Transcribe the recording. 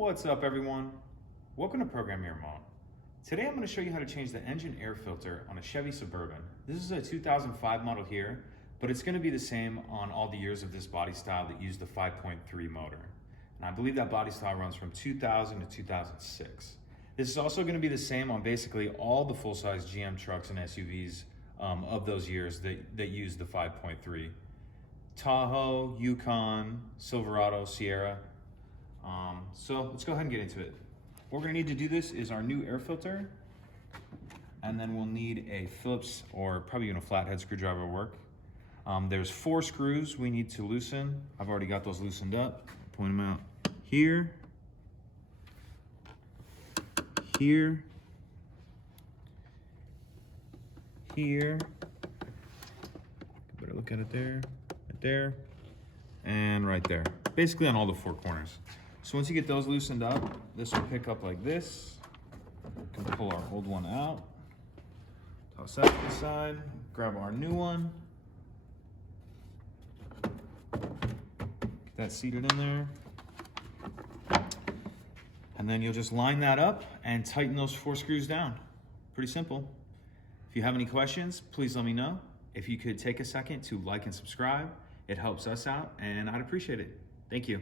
What's up, everyone? Welcome to Program Your Remote. Today I'm going to show you how to change the engine air filter on a Chevy Suburban. This is a 2005 model here, but it's going to be the same on all the years of this body style that use the 5.3 motor. And I believe that body style runs from 2000 to 2006. This is also going to be the same on basically all the full-size GM trucks and SUVs of those years that use the 5.3. Tahoe, Yukon, Silverado, Sierra. So let's go ahead and get into it. What we're gonna need to do this is our new air filter, and then we'll need a Phillips or probably even a flathead screwdriver will work. There's 4 screws we need to loosen. I've already got those loosened up. Point them out here, here, here. Better look at it there, right there, and right there. Basically on all the 4 corners. So once you get those loosened up, this will pick up like this. We can pull our old one out, toss that to the side, grab our new one, get that seated in there, and then you'll just line that up and tighten those 4 screws down. Pretty simple. If you have any questions, please let me know. If you could take a second to like and subscribe, it helps us out and I'd appreciate it. Thank you.